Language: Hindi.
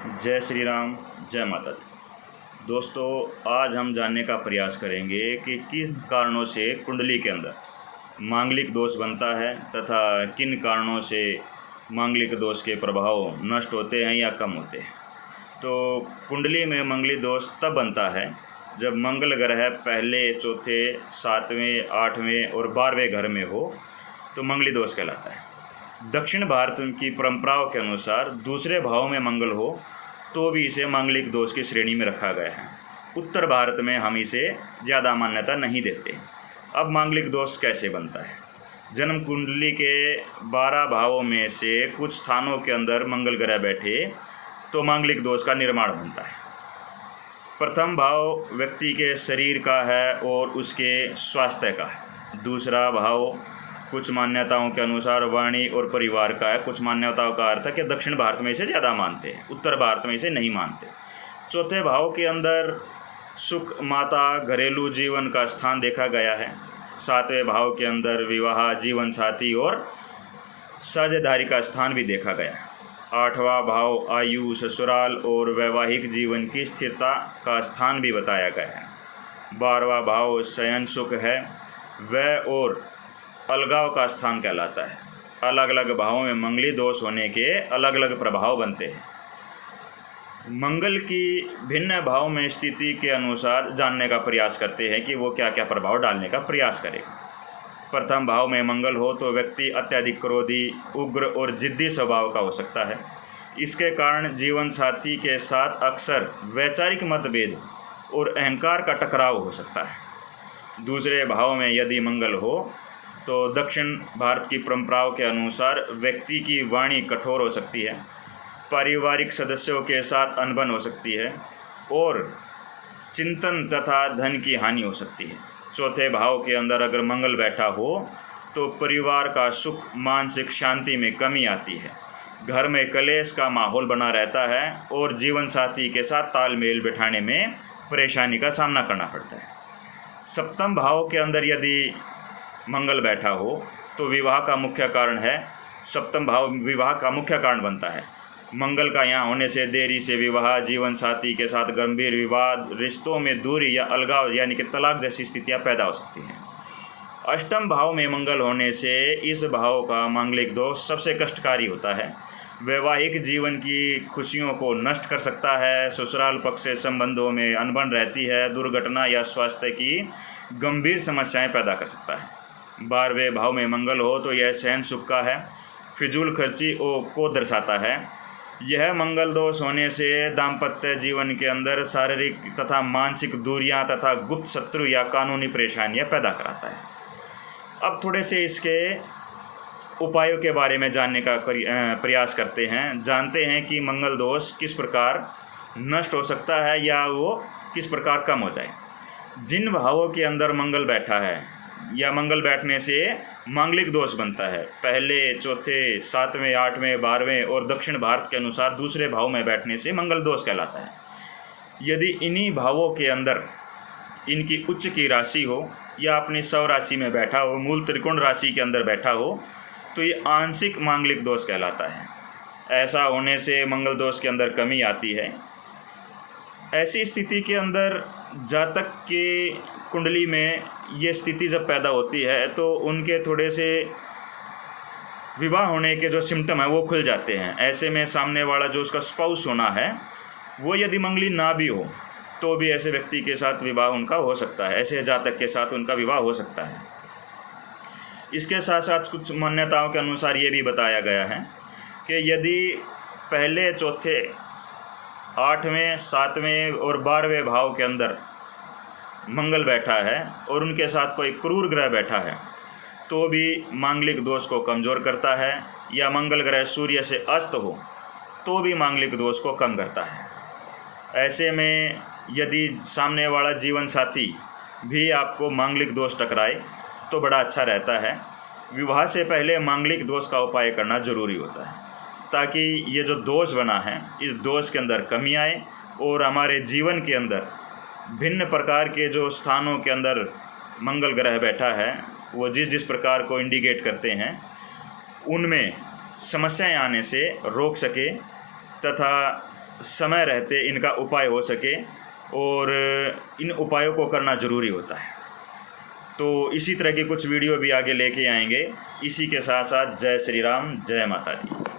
जय श्री राम, जय माता दी। दोस्तों, आज हम जानने का प्रयास करेंगे कि किन कारणों से कुंडली के अंदर मांगलिक दोष बनता है तथा किन कारणों से मांगलिक दोष के प्रभाव नष्ट होते हैं या कम होते हैं। तो कुंडली में मांगलिक दोष तब बनता है जब मंगल ग्रह पहले, चौथे, सातवें, आठवें और 12वें घर में हो तो मंगली दोष कहलाता है। दक्षिण भारत की परंपराओं के अनुसार दूसरे भाव में मंगल हो तो भी इसे मांगलिक दोष की श्रेणी में रखा गया है। उत्तर भारत में हम इसे ज़्यादा मान्यता नहीं देते। अब मांगलिक दोष कैसे बनता है? जन्म कुंडली के 12 भावों में से कुछ स्थानों के अंदर मंगल ग्रह बैठे तो मांगलिक दोष का निर्माण बनता है। प्रथम भाव व्यक्ति के शरीर का है और उसके स्वास्थ्य का है। दूसरा भाव कुछ मान्यताओं के अनुसार वाणी और परिवार का है। कुछ मान्यताओं का अर्थ है कि दक्षिण भारत में इसे ज़्यादा मानते हैं, उत्तर भारत में इसे नहीं मानते। चौथे भाव के अंदर सुख, माता, घरेलू जीवन का स्थान देखा गया है। सातवें भाव के अंदर विवाह, जीवन साथी और साझेदारी का स्थान भी देखा गया है। आठवां भाव आयु, ससुराल और वैवाहिक जीवन की स्थिरता का स्थान भी बताया गया है। 12वां भाव शयन सुख है, वह और अलगाव का स्थान कहलाता है। अलग अलग भावों में मंगली दोष होने के अलग अलग प्रभाव बनते हैं। मंगल की भिन्न भाव में स्थिति के अनुसार जानने का प्रयास करते हैं कि वो क्या क्या प्रभाव डालने का प्रयास करेगा। प्रथम भाव में मंगल हो तो व्यक्ति अत्यधिक क्रोधी, उग्र और जिद्दी स्वभाव का हो सकता है। इसके कारण जीवन साथी के साथ अक्सर वैचारिक मतभेद और अहंकार का टकराव हो सकता है। दूसरे भाव में यदि मंगल हो तो दक्षिण भारत की परंपराओं के अनुसार व्यक्ति की वाणी कठोर हो सकती है, पारिवारिक सदस्यों के साथ अनबन हो सकती है और चिंतन तथा धन की हानि हो सकती है। चौथे भाव के अंदर अगर मंगल बैठा हो तो परिवार का सुख, मानसिक शांति में कमी आती है, घर में कलेश का माहौल बना रहता है और जीवन साथी के साथ तालमेल बिठाने में परेशानी का सामना करना पड़ता है। सप्तम भाव के अंदर यदि मंगल बैठा हो तो विवाह का मुख्य कारण है। सप्तम भाव विवाह का मुख्य कारण बनता है। मंगल का यहाँ होने से देरी से विवाह, जीवन साथी के साथ गंभीर विवाद, रिश्तों में दूरी या अलगाव यानी कि तलाक जैसी स्थितियाँ पैदा हो सकती हैं। अष्टम भाव में मंगल होने से इस भाव का मांगलिक दोष सबसे कष्टकारी होता है। वैवाहिक जीवन की खुशियों को नष्ट कर सकता है, ससुराल पक्ष से संबंधों में अनबन रहती है, दुर्घटना या स्वास्थ्य की गंभीर समस्याएं पैदा कर सकता है। 12वें भाव में मंगल हो तो यह सहन सुख का है, फिजूल खर्ची को दर्शाता है। यह मंगल दोष होने से दाम्पत्य जीवन के अंदर शारीरिक तथा मानसिक दूरियां तथा गुप्त शत्रु या कानूनी परेशानियां पैदा कराता है। अब थोड़े से इसके उपायों के बारे में जानने का प्रयास करते हैं। जानते हैं कि मंगल दोष किस प्रकार नष्ट हो सकता है या वो किस प्रकार कम हो जाए। जिन भावों के अंदर मंगल बैठा है या मंगल बैठने से मांगलिक दोष बनता है, पहले, चौथे, सातवें, आठवें, 12वें और दक्षिण भारत के अनुसार दूसरे भाव में बैठने से मंगल दोष कहलाता है। यदि इन्हीं भावों के अंदर इनकी उच्च की राशि हो या अपनी सौ राशि में बैठा हो, मूल त्रिकोण राशि के अंदर बैठा हो तो ये आंशिक मांगलिक दोष कहलाता है। ऐसा होने से मंगल दोष के अंदर कमी आती है। ऐसी स्थिति के अंदर जातक के कुंडली में ये स्थिति जब पैदा होती है तो उनके थोड़े से विवाह होने के जो सिम्टम है वो खुल जाते हैं। ऐसे में सामने वाला जो उसका स्पाउस होना है वो यदि मंगली ना भी हो तो भी ऐसे व्यक्ति के साथ विवाह उनका हो सकता है, ऐसे जातक के साथ उनका विवाह हो सकता है। इसके साथ साथ कुछ मान्यताओं के अनुसार ये भी बताया गया है कि यदि पहले, चौथे, 8वें, 7वें और 12वें भाव के अंदर मंगल बैठा है और उनके साथ कोई क्रूर ग्रह बैठा है तो भी मांगलिक दोष को कमज़ोर करता है, या मंगल ग्रह सूर्य से अस्त हो तो भी मांगलिक दोष को कम करता है। ऐसे में यदि सामने वाला जीवन साथी भी आपको मांगलिक दोष टकराए तो बड़ा अच्छा रहता है। विवाह से पहले मांगलिक दोष का उपाय करना ज़रूरी होता है ताकि ये जो दोष बना है इस दोष के अंदर कमी आए और हमारे जीवन के अंदर भिन्न प्रकार के जो स्थानों के अंदर मंगल ग्रह बैठा है वो जिस जिस प्रकार को इंडिकेट करते हैं उनमें समस्याएं आने से रोक सके तथा समय रहते इनका उपाय हो सके, और इन उपायों को करना ज़रूरी होता है। तो इसी तरह की कुछ वीडियो भी आगे लेके आएंगे। इसी के साथ साथ जय श्री राम, जय माता दी।